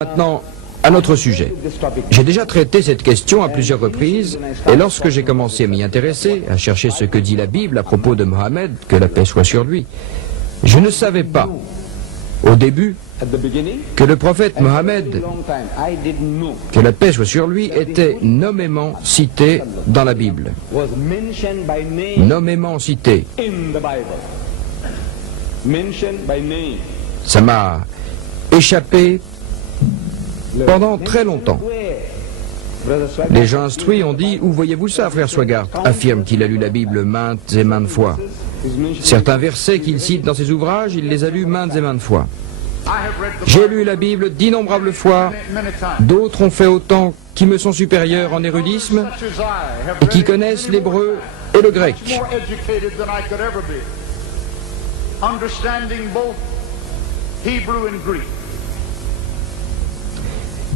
Maintenant, à notre sujet. J'ai déjà traité cette question à plusieurs reprises, et lorsque j'ai commencé à m'y intéresser, à chercher ce que dit la Bible à propos de Mohammed, que la paix soit sur lui, je ne savais pas, au début, que le prophète Mohammed, que la paix soit sur lui, était nommément cité dans la Bible. Nommément cité. Ça m'a échappé pendant très longtemps. Les gens instruits ont dit « Où voyez-vous ça, frère Swaggart ?» affirme qu'il a lu la Bible maintes et maintes fois. Certains versets qu'il cite dans ses ouvrages, il les a lus maintes et maintes fois. J'ai lu la Bible d'innombrables fois, d'autres ont fait autant qui me sont supérieurs en érudisme et qui connaissent l'hébreu et le grec.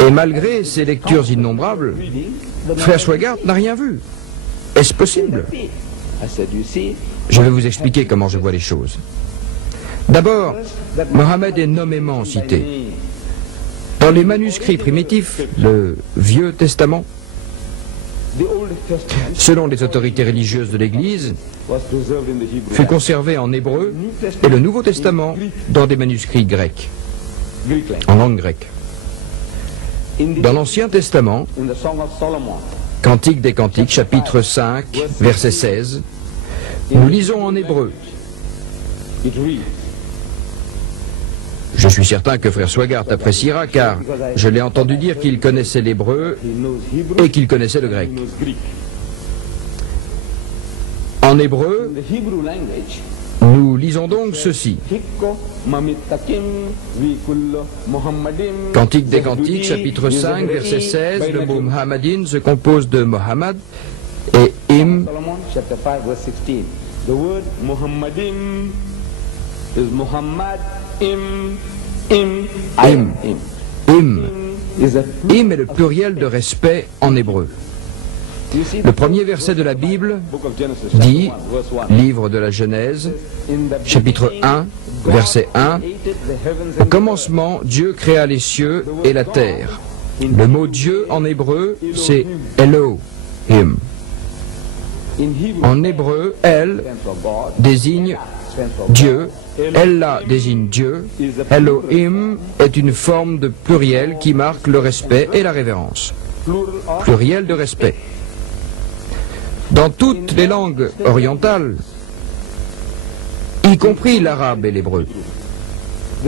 Et malgré ces lectures innombrables, frère Swaggart n'a rien vu. Est-ce possible? Je vais vous expliquer comment je vois les choses. D'abord, Mohammed est nommément cité. Dans les manuscrits primitifs, le Vieux Testament, selon les autorités religieuses de l'Église, fut conservé en hébreu et le Nouveau Testament dans des manuscrits grecs, en langue grecque. Dans l'Ancien Testament, Cantique des Cantiques, chapitre 5, verset 16, nous lisons en hébreu. Je suis certain que frère Swaggart appréciera, car je l'ai entendu dire qu'il connaissait l'hébreu et qu'il connaissait le grec. En hébreu, nous lisons donc ceci. Cantique des Cantiques, chapitre 5, verset 16, le mot Muhammadin se compose de Mohammed et Im. Im est le pluriel de respect en hébreu. Le premier verset de la Bible dit, livre de la Genèse, chapitre 1, verset 1, au commencement, Dieu créa les cieux et la terre. Le mot Dieu en hébreu, c'est Elohim. En hébreu, El désigne Dieu, Allah désigne Dieu, Elohim est une forme de pluriel qui marque le respect et la révérence. Pluriel de respect. Dans toutes les langues orientales, y compris l'arabe et l'hébreu,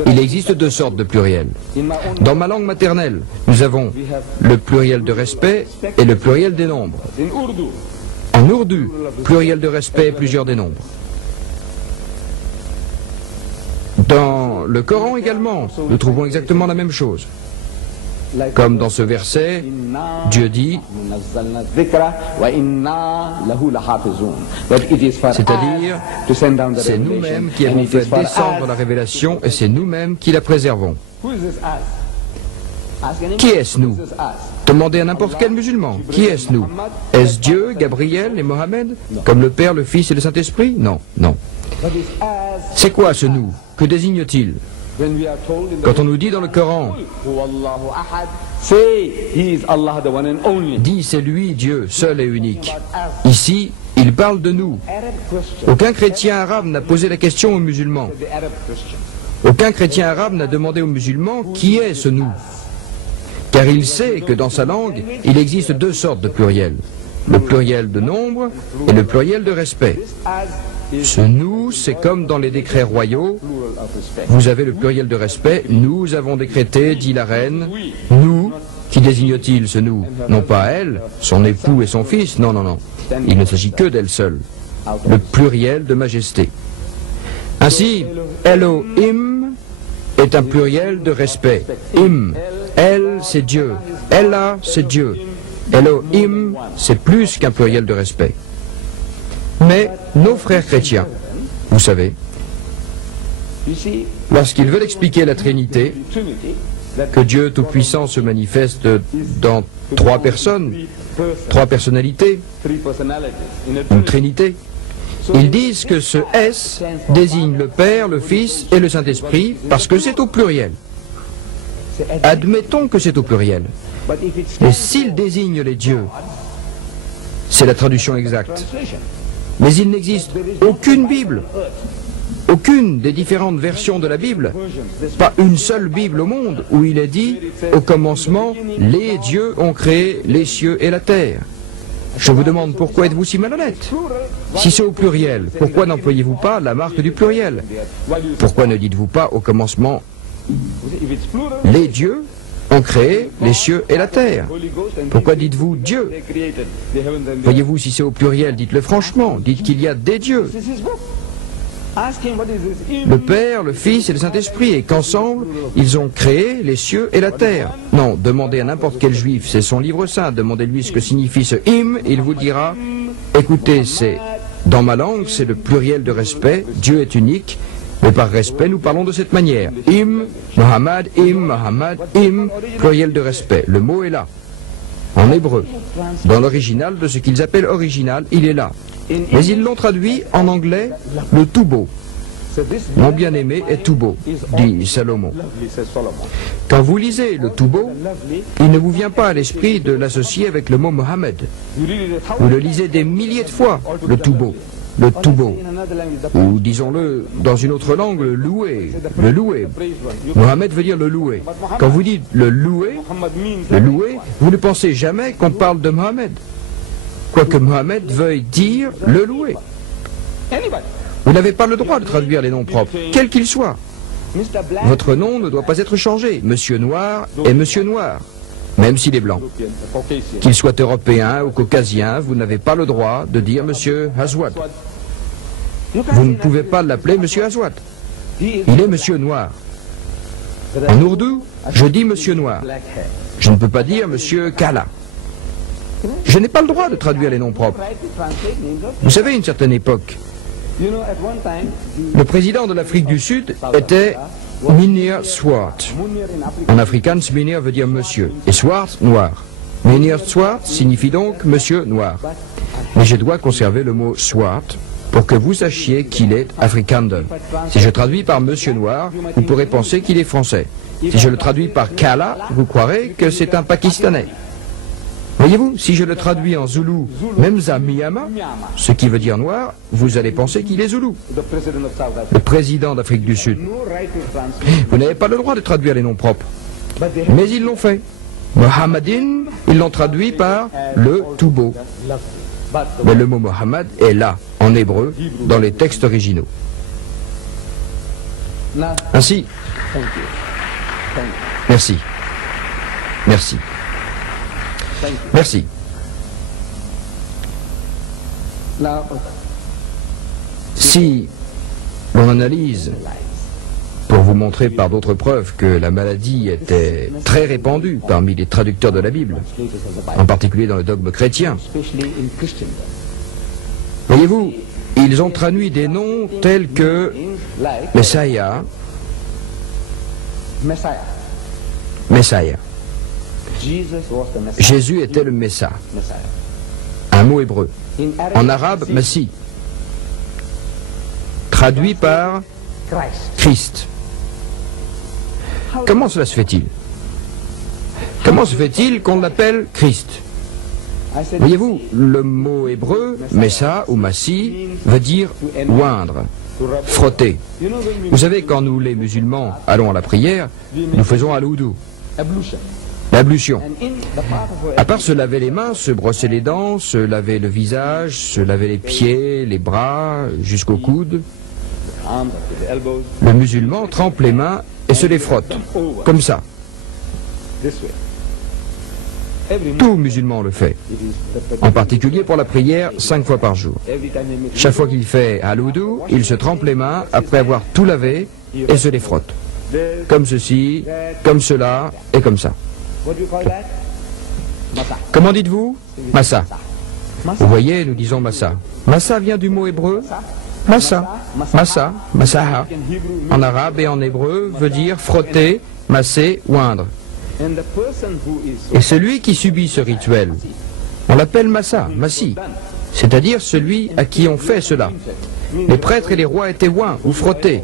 il existe deux sortes de pluriels. Dans ma langue maternelle, nous avons le pluriel de respect et le pluriel des nombres. En ourdou, pluriel de respect et plusieurs des nombres. Dans le Coran également, nous trouvons exactement la même chose. Comme dans ce verset, Dieu dit, c'est-à-dire, c'est nous-mêmes qui avons fait descendre la révélation et c'est nous-mêmes qui la préservons. Qui est-ce nous? Demandez à n'importe quel musulman. Qui est-ce nous? Est-ce Dieu, Gabriel et Mohammed? Comme le Père, le Fils et le Saint-Esprit? Non, non. C'est quoi ce nous? Que désigne-t-il? Quand on nous dit dans le Coran, dit c'est lui Dieu, seul et unique. Ici, il parle de nous. Aucun chrétien arabe n'a posé la question aux musulmans. Aucun chrétien arabe n'a demandé aux musulmans qui est ce nous. Car il sait que dans sa langue, il existe deux sortes de pluriels. Le pluriel de nombre et le pluriel de respect. Ce nous, c'est comme dans les décrets royaux. Vous avez le pluriel de respect. Nous avons décrété, dit la reine. Nous, qui désigne-t-il ce nous? Non pas elle, son époux et son fils. Non, non, non. Il ne s'agit que d'elle seule. Le pluriel de majesté. Ainsi, Elohim est un pluriel de respect. Im, elle, c'est Dieu. Allah, c'est Dieu. Elohim, c'est plus qu'un pluriel de respect. Mais nos frères chrétiens, vous savez, lorsqu'ils veulent expliquer la Trinité, que Dieu Tout-Puissant se manifeste dans trois personnes, trois personnalités, une Trinité, ils disent que ce S désigne le Père, le Fils et le Saint-Esprit parce que c'est au pluriel. Admettons que c'est au pluriel. Mais s'il désigne les dieux, c'est la traduction exacte. Mais il n'existe aucune Bible, aucune des différentes versions de la Bible, pas une seule Bible au monde où il est dit « Au commencement, les dieux ont créé les cieux et la terre ». Je vous demande pourquoi êtes-vous si malhonnête? Si c'est au pluriel, pourquoi n'employez-vous pas la marque du pluriel? Pourquoi ne dites-vous pas au commencement « Les dieux ont créé les cieux et la terre ». Pourquoi dites-vous Dieu? Voyez-vous, si c'est au pluriel, dites-le franchement, dites qu'il y a des dieux. Le Père, le Fils et le Saint-Esprit, et qu'ensemble, ils ont créé les cieux et la terre. Non, demandez à n'importe quel juif, c'est son livre saint, demandez-lui ce que signifie ce hymne, il vous dira, écoutez, c'est, dans ma langue, c'est le pluriel de respect, Dieu est unique, mais par respect, nous parlons de cette manière. Hymne, Mohammed, hymne, pluriel de respect. Le mot est là, en hébreu. Dans l'original de ce qu'ils appellent original, il est là. Mais ils l'ont traduit en anglais, le tout beau. Mon bien-aimé est tout beau, dit Salomon. Quand vous lisez le tout beau, il ne vous vient pas à l'esprit de l'associer avec le mot Mohammed. Vous le lisez des milliers de fois, le tout beau. Le tout beau, ou disons-le dans une autre langue, le loué. Mohammed veut dire le loué. Quand vous dites le loué, vous ne pensez jamais qu'on parle de Mohammed. Quoique Mohammed veuille dire le loué. Vous n'avez pas le droit de traduire les noms propres, quels qu'ils soient. Votre nom ne doit pas être changé. Monsieur Noir est Monsieur Noir, même s'il est blanc. Qu'il soit européen ou caucasien, vous n'avez pas le droit de dire Monsieur Aswad. Vous ne pouvez pas l'appeler Monsieur Aswad. Il est Monsieur Noir. En ourdou, je dis Monsieur Noir. Je ne peux pas dire Monsieur Kala. Je n'ai pas le droit de traduire les noms propres. Vous savez, à une certaine époque, le président de l'Afrique du Sud était Munir Swart. En afrikaans, Munir veut dire monsieur, et Swart, noir. Munir Swart signifie donc monsieur noir. Mais je dois conserver le mot Swart pour que vous sachiez qu'il est Afrikaner. Si je traduis par monsieur noir, vous pourrez penser qu'il est français. Si je le traduis par Kala, vous croirez que c'est un Pakistanais. Voyez-vous, si je le traduis en zoulou, Memza Miyama, ce qui veut dire noir, vous allez penser qu'il est zoulou. Le président d'Afrique du Sud. Vous n'avez pas le droit de traduire les noms propres. Mais ils l'ont fait. Mohammedin, ils l'ont traduit par le tout beau. Mais le mot Mohammed est là, en hébreu, dans les textes originaux. Ainsi, merci. Merci. Merci. Si l'on analyse, pour vous montrer par d'autres preuves que la maladie était très répandue parmi les traducteurs de la Bible, en particulier dans le dogme chrétien, voyez-vous, ils ont traduit des noms tels que Messiah, Messiah. Jésus était le Messa, un mot hébreu. En arabe, Messie, traduit par Christ. Comment cela se fait-il? Comment se fait-il qu'on l'appelle Christ? Voyez-vous, le mot hébreu, Messa ou Massi, veut dire oindre, frotter. Vous savez, quand nous, les musulmans, allons à la prière, nous faisons al-wudu, l'ablution. À part se laver les mains, se brosser les dents, se laver le visage, se laver les pieds, les bras, jusqu'au coude, le musulman trempe les mains et se les frotte, comme ça. Tout musulman le fait, en particulier pour la prière 5 fois par jour. Chaque fois qu'il fait al-wudu, il se trempe les mains après avoir tout lavé et se les frotte. Comme ceci, comme cela et comme ça. Comment dites-vous? Massa. Vous voyez, nous disons Massa. Massa vient du mot hébreu Massa. Massa, Massaha, en arabe et en hébreu, veut dire frotter, masser, oindre. Et celui qui subit ce rituel, on l'appelle Massa, Massi, c'est-à-dire celui à qui on fait cela. Les prêtres et les rois étaient oints ou frottés.